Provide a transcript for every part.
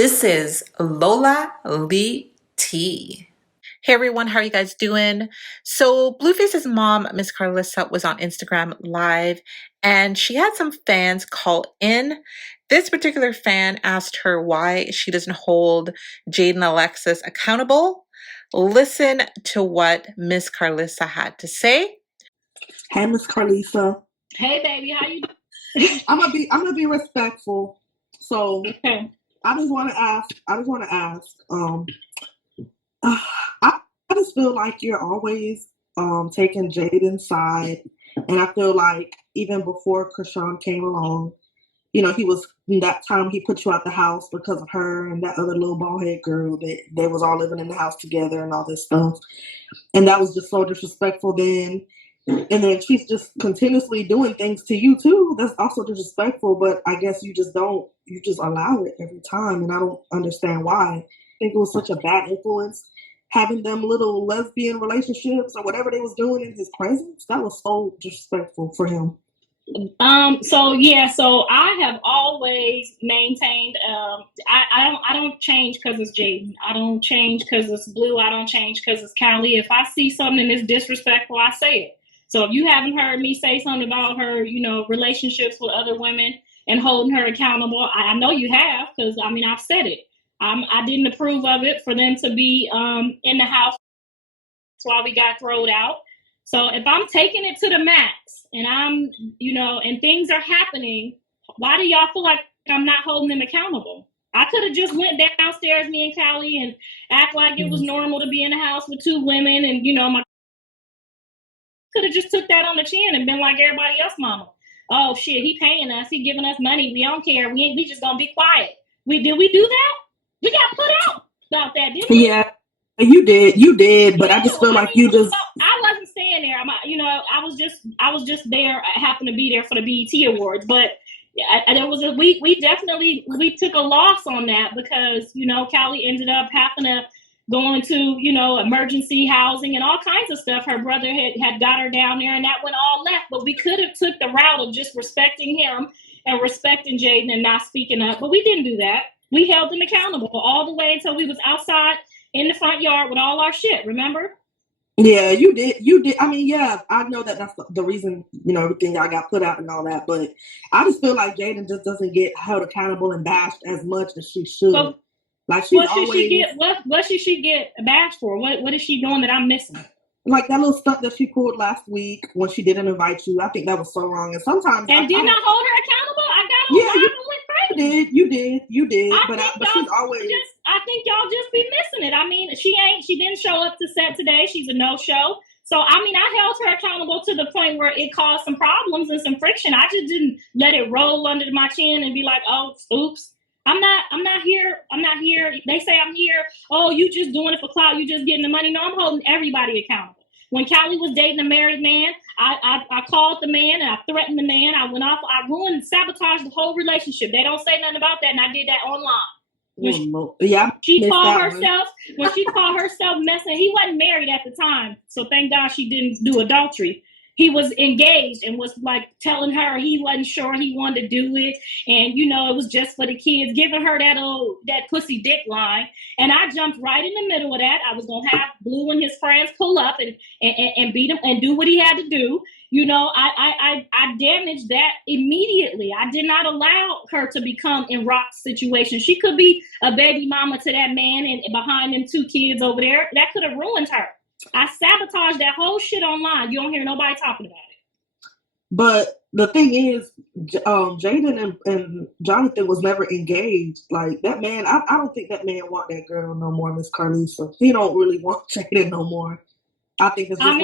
This is Lola Lee T. Hey everyone, how are you guys doing? So BlueFace's mom, Miss Carlissa, was on Instagram Live and she had some fans call in. This particular fan asked her why she doesn't hold Jaidyn Alexis accountable. Listen to what Miss Carlissa had to say. Hey, Miss Carlissa. Hey, baby, how you doing? I'm gonna be respectful. So Okay. I just want to ask. I just feel like you're always taking Jaidyn's side, and I feel like even before Chrisean came along, he was that time he put you out the house because of her and that other little bald head girl that they was all living in the house together and all this stuff, and that was just so disrespectful then. And then she's just continuously doing things to you too. That's also disrespectful, but I guess you just allow it every time. And I don't understand why. I think it was such a bad influence having them little lesbian relationships or whatever they was doing in his presence. That was so disrespectful for him. So I have always maintained I don't change because it's Jaidyn. I don't change because it's Blue. I don't change because it's Callie. If I see something that's disrespectful, I say it. So if you haven't heard me say something about her, relationships with other women and holding her accountable, I know you have, because I've said it. I didn't approve of it for them to be in the house while we got thrown out. So if I'm taking it to the max and I'm, and things are happening, why do y'all feel like I'm not holding them accountable? I could have just went downstairs, me and Callie, and act like it was normal to be in the house with two women, and my could have just took that on the chin and been like everybody else, mama. Oh shit, he paying us, he giving us money. We don't care. We just gonna be quiet. Did we do that? We got put out about that, didn't we? Yeah. You did, but I just feel like you just. I wasn't staying there. I was just there. I happened to be there for the BET Awards, but there was we definitely took a loss on that because Callie ended up having to go into emergency housing and all kinds of stuff. Her brother had got her down there, and that went all left. But we could have took the route of just respecting him and respecting Jaidyn and not speaking up, but we didn't do that. We held them accountable all the way until we was outside in the front yard with all our shit, remember? Yeah, you did. I mean, yeah, I know that's the reason, everything y'all got put out and all that, but I just feel like Jaidyn just doesn't get held accountable and bashed as much as she should. Well, like she's what should she get bashed for? What is she doing that I'm missing? Like that little stuff that she pulled last week when she didn't invite you. I think that was so wrong. And sometimes did not hold her accountable. I got on live and went crazy. You did. But she's always. I think y'all just be missing it. I mean, she didn't show up to set today. She's a no-show. So I held her accountable to the point where it caused some problems and some friction. I just didn't let it roll under my chin and be like, oh, oops. I'm not here. They say I'm here. Oh, you just doing it for clout. You just getting the money. No, I'm holding everybody accountable. When Callie was dating a married man, I called the man and I threatened the man. I went off. I ruined and sabotaged the whole relationship. They don't say nothing about that, and I did that online. When she called herself messing. He wasn't married at the time, so thank God she didn't do adultery. He was engaged and was like telling her he wasn't sure he wanted to do it. And, it was just for the kids, giving her that pussy dick line. And I jumped right in the middle of that. I was going to have Blue and his friends pull up and beat him and do what he had to do. I damaged that immediately. I did not allow her to become in Rock's situation. She could be a baby mama to that man and behind them two kids over there. That could have ruined her. I sabotaged that whole shit online. You don't hear nobody talking about it. But the thing is, Jaidyn and Jonathan was never engaged. Like that man, I don't think that man want that girl no more, Miss Carlissa. He don't really want Jaidyn no more. I think it's just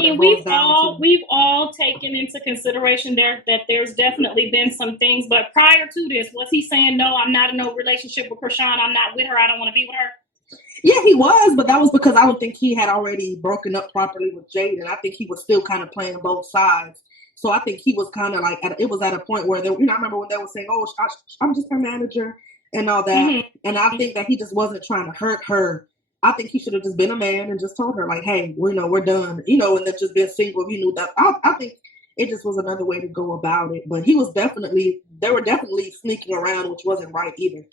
we've all taken into consideration that there's definitely been some things. But prior to this, was he saying, no, I'm not in no relationship with Chrisean. I'm not with her. I don't want to be with her. Yeah, he was, but that was because I don't think he had already broken up properly with Jaidyn. I think he was still kind of playing both sides. So I think he was kind of like, it was at a point where I remember when they were saying, oh, I'm just her manager and all that. Mm-hmm. And I think that he just wasn't trying to hurt her. I think he should have just been a man and just told her like, hey, we're done, and then just been single if he knew that. I think it just was another way to go about it. But they were definitely sneaking around, which wasn't right either.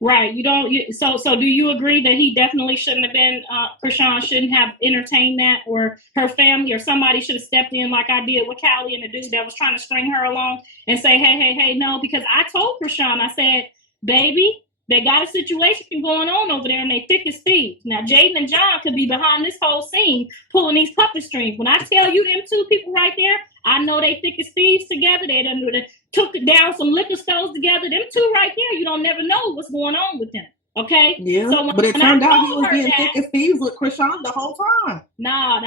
Right. You don't. So do you agree that he definitely shouldn't have been? Chrisean shouldn't have entertained that, or her family, or somebody should have stepped in like I did with Callie and the dude that was trying to string her along and say, hey, no, because I told Chrisean, I said, baby, they got a situation going on over there, and they thick as thieves. Now Jaidyn and John could be behind this whole scene pulling these puppet strings. When I tell you them two people right there, I know they thick as thieves together. They done took down some liquor stores together. Them two right there, you don't never know what's going on with them. Okay? Yeah. So but it turned out he was being thick as thieves with Chrisean the whole time. Nah,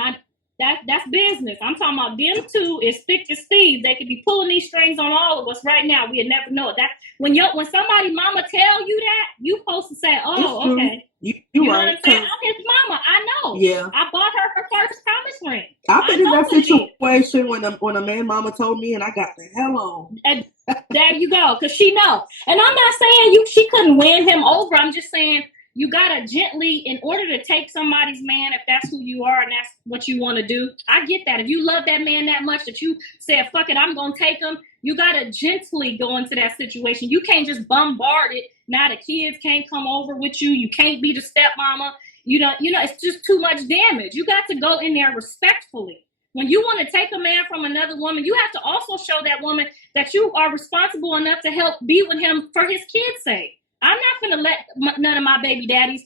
that's business. I'm talking about them two is thick as thieves. They could be pulling these strings on all of us right now. We'd never know it. That when somebody mama tell you that, you supposed to say, oh, okay. You know right. what I'm saying? I'm his mama. I know. Yeah. I bought her first promise ring. I've been in that situation when a man mama told me and I got the hell on. And there you go, because she know. And I'm not saying she couldn't win him over. I'm just saying you gotta gently, in order to take somebody's man, if that's who you are and that's what you want to do. I get that. If you love that man that much that you said, fuck it, I'm gonna take him, you gotta gently go into that situation. You can't just bombard it. Now the kids can't come over with you. You can't be the stepmama. You know, it's just too much damage. You got to go in there respectfully. When you want to take a man from another woman, you have to also show that woman that you are responsible enough to help be with him for his kids' sake. I'm not going to let none of my baby daddies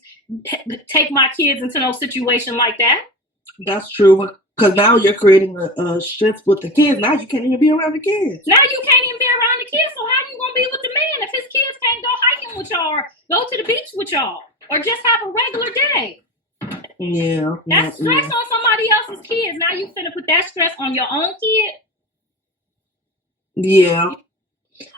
take my kids into no situation like that. That's true. Because now you're creating a shift with the kids. Now you can't even be around the kids. Now you can't even be around the kids. So how you going to be with the man if his kids can't go hiking with y'all or go to the beach with y'all or just have a regular day? Yeah. That's stress on somebody else's kids. Now you finna put that stress on your own kid. Yeah.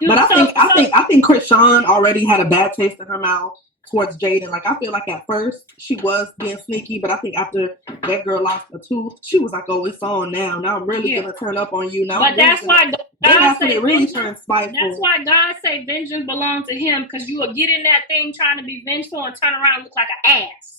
But I think Chrisean already had a bad taste in her mouth towards Jaidyn. Like I feel like at first she was being sneaky, but I think after that girl lost a tooth, she was like, "Oh, it's on now. Now I'm really gonna turn up on you." Now, but that's why God say it really turns spiteful. That's why God say vengeance belongs to Him, because you will get in that thing trying to be vengeful and turn around and look like an ass.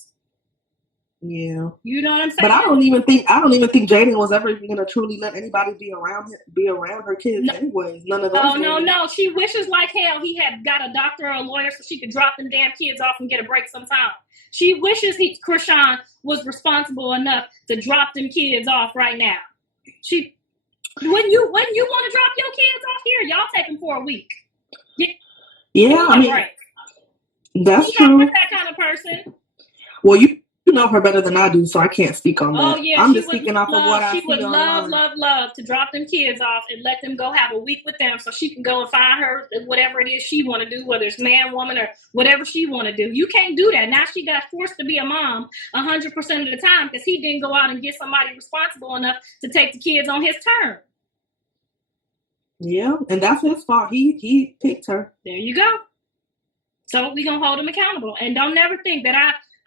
Yeah, you know what I'm saying. But I don't even think Jaidyn was ever even gonna truly let anybody be around her kids. No. Anyways, none of those. Oh no. She wishes like hell he had got a doctor or a lawyer so she could drop them damn kids off and get a break sometime. She wishes Chrisean was responsible enough to drop them kids off right now. When you want to drop your kids off here, y'all take them for a week. Yeah, I mean, that's true. Not that kind of person. Well, you know her better than I do, so I can't speak on that. Oh yeah, I'm just speaking off of what I see. She would love to drop them kids off and let them go have a week with them, so she can go and find her whatever it is she want to do, whether it's man, woman, or whatever she want to do. You can't do that. Now she got forced to be a mom 100% of the time because he didn't go out and get somebody responsible enough to take the kids on his turn. Yeah, and that's his fault. He picked her. There you go. So we gonna hold him accountable, and don't never think that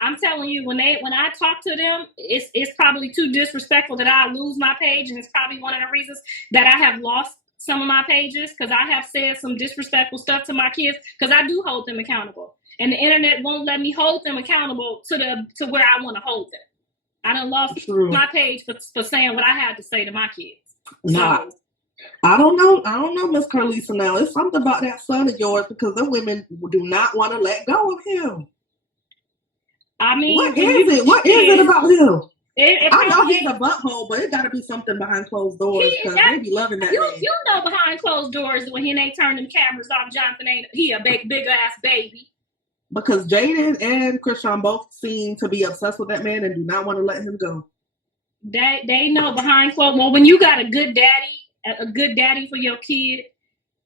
I'm telling you, when I talk to them, it's probably too disrespectful that I lose my page, and it's probably one of the reasons that I have lost some of my pages, because I have said some disrespectful stuff to my kids, because I do hold them accountable, and the internet won't let me hold them accountable to where I want to hold them. I done lost my page for saying what I had to say to my kids. Nah. So, I don't know, Miss Carlisa. Now it's something about that son of yours, because the women do not want to let go of him. I mean, what is it about him? I know he's a butthole, but it got to be something behind closed doors, because they be loving that man. You know, behind closed doors, when he ain't turn them cameras off, Jonathan ain't a big ass baby. Because Jaidyn and Chrisean both seem to be obsessed with that man and do not want to let him go. They know behind closed. Well, when you got a good daddy for your kid,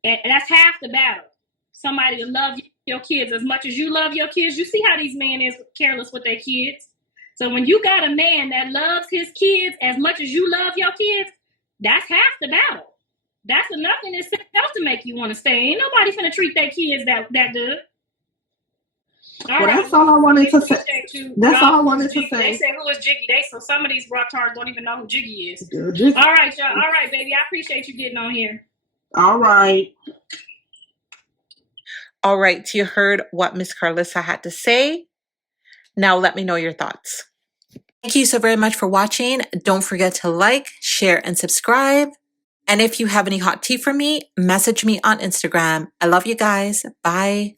and that's half the battle. Somebody to love your kids as much as you love your kids. You see how these men is careless with their kids. So when you got a man that loves his kids as much as you love your kids, that's half the battle. That's enough in itself to make you want to stay. Ain't nobody finna treat their kids that good. That's all I wanted to say. That's all I wanted to say. They say, who is Jiggy? So some of these rocktards don't even know who Jiggy is. All right, y'all. All right, baby. I appreciate you getting on here. All right. All right. You heard what Miss Carlisa had to say. Now let me know your thoughts. Thank you so very much for watching. Don't forget to like, share, and subscribe. And if you have any hot tea for me, message me on Instagram. I love you guys. Bye.